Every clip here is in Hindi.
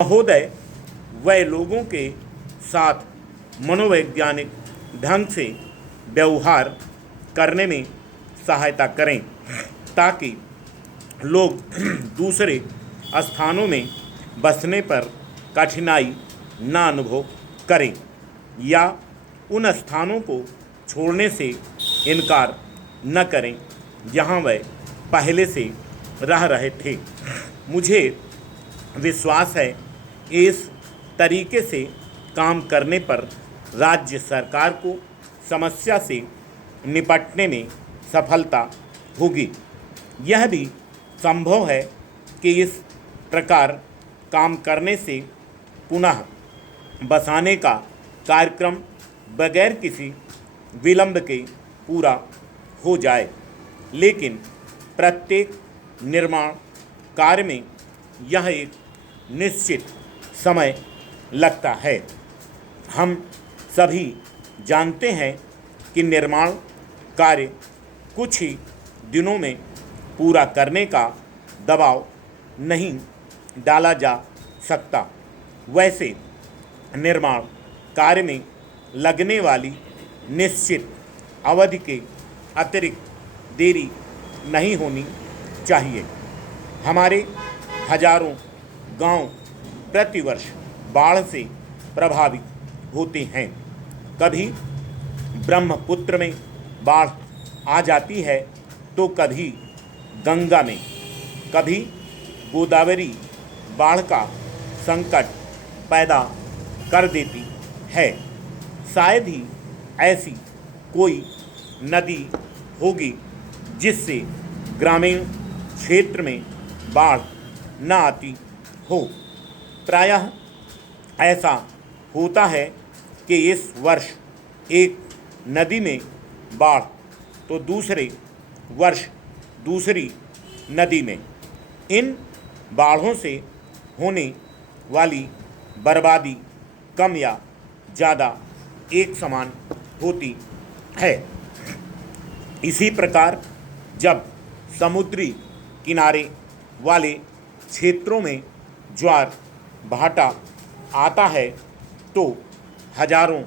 महोदय, वह लोगों के साथ मनोवैज्ञानिक ढंग से व्यवहार करने में सहायता करें ताकि लोग दूसरे स्थानों में बसने पर कठिनाई न अनुभव करें या उन स्थानों को छोड़ने से इनकार न करें जहां वह पहले से रह रहे थे। मुझे विश्वास है इस तरीके से काम करने पर राज्य सरकार को समस्या से निपटने में सफलता होगी। यह भी संभव है कि इस प्रकार काम करने से पुनः बसाने का कार्यक्रम बगैर किसी विलंब के पूरा हो जाए, लेकिन प्रत्येक निर्माण कार्य में यह एक निश्चित समय लगता है। हम सभी जानते हैं कि निर्माण कार्य कुछ ही दिनों में पूरा करने का दबाव नहीं डाला जा सकता। वैसे निर्माण कार्य में लगने वाली निश्चित अवधि के अतिरिक्त देरी नहीं होनी चाहिए। हमारे हजारों गांव प्रतिवर्ष बाढ़ से प्रभावित होते हैं। कभी ब्रह्मपुत्र में बाढ़ आ जाती है तो कभी गंगा में, कभी गोदावरी बाढ़ का संकट पैदा कर देती है। शायद ही ऐसी कोई नदी होगी जिससे ग्रामीण क्षेत्र में बाढ़ न आती हो। प्रायः ऐसा होता है कि इस वर्ष एक नदी में बाढ़ तो दूसरे वर्ष दूसरी नदी में। इन बाढ़ों से होने वाली बर्बादी कम या ज़्यादा एक समान होती है। इसी प्रकार जब समुद्री किनारे वाले क्षेत्रों में ज्वार भाटा आता है तो हजारों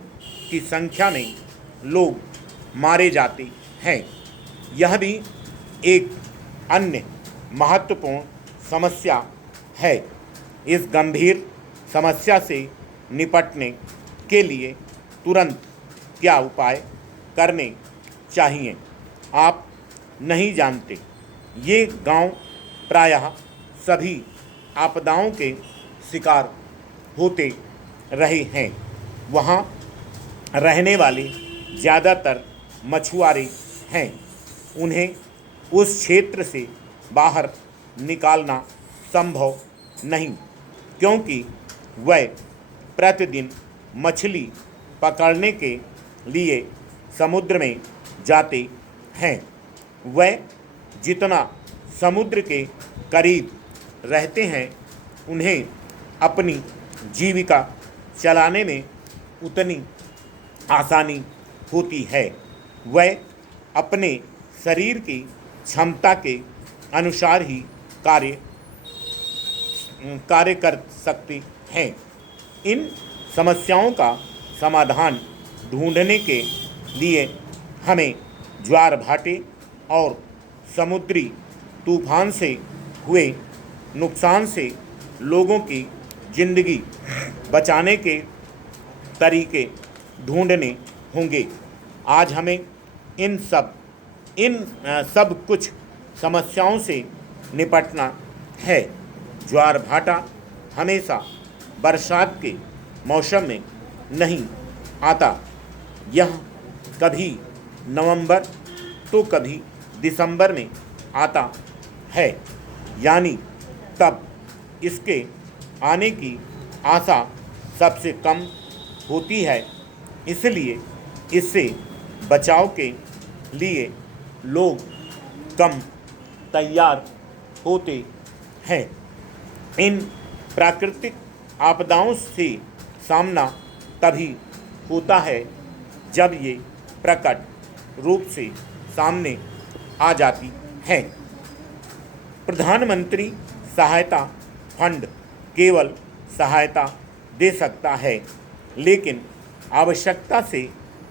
की संख्या में लोग मारे जाते हैं। यह भी एक अन्य महत्वपूर्ण समस्या है। इस गंभीर समस्या से निपटने के लिए तुरंत क्या उपाय करने चाहिए, आप नहीं जानते। ये गांव प्रायः सभी आपदाओं के शिकार होते रहे हैं। वहाँ रहने वाले ज़्यादातर मछुआरे हैं। उन्हें उस क्षेत्र से बाहर निकालना संभव नहीं, क्योंकि वह प्रतिदिन मछली पकड़ने के लिए समुद्र में जाते हैं। वह जितना समुद्र के करीब रहते हैं, उन्हें अपनी जीविका चलाने में उतनी आसानी होती है। वह अपने शरीर की क्षमता के अनुसार ही कार्य कर सकते हैं। इन समस्याओं का समाधान ढूंढने के लिए हमें ज्वार भाटे और समुद्री तूफान से हुए नुकसान से लोगों की जिंदगी बचाने के तरीके ढूंढने होंगे। आज हमें इन सब कुछ समस्याओं से निपटना है। ज्वार भाटा हमेशा बरसात के मौसम में नहीं आता। यह कभी नवंबर तो कभी दिसंबर में आता है, यानी तब इसके आने की आशा सबसे कम होती है। इसलिए इससे बचाव के लिए लोग कम तैयार होते हैं। इन प्राकृतिक आपदाओं से सामना तभी होता है जब ये प्रकट रूप से सामने आ जाती हैं। प्रधानमंत्री सहायता फंड केवल सहायता दे सकता है, लेकिन आवश्यकता से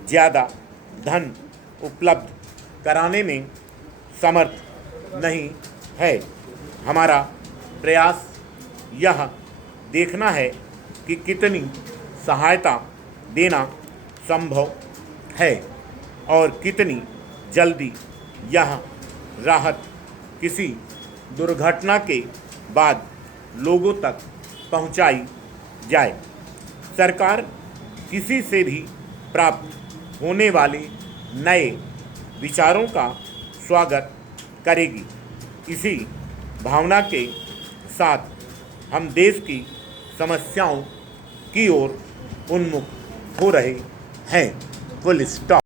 ज़्यादा धन उपलब्ध कराने में समर्थ नहीं है। हमारा प्रयास यह देखना है कि कितनी सहायता देना संभव है और कितनी जल्दी यह राहत किसी दुर्घटना के बाद लोगों तक पहुंचाई जाए। सरकार किसी से भी प्राप्त होने वाले नए विचारों का स्वागत करेगी। इसी भावना के साथ हम देश की समस्याओं की ओर उन्मुख हो रहे हैं। Full stop.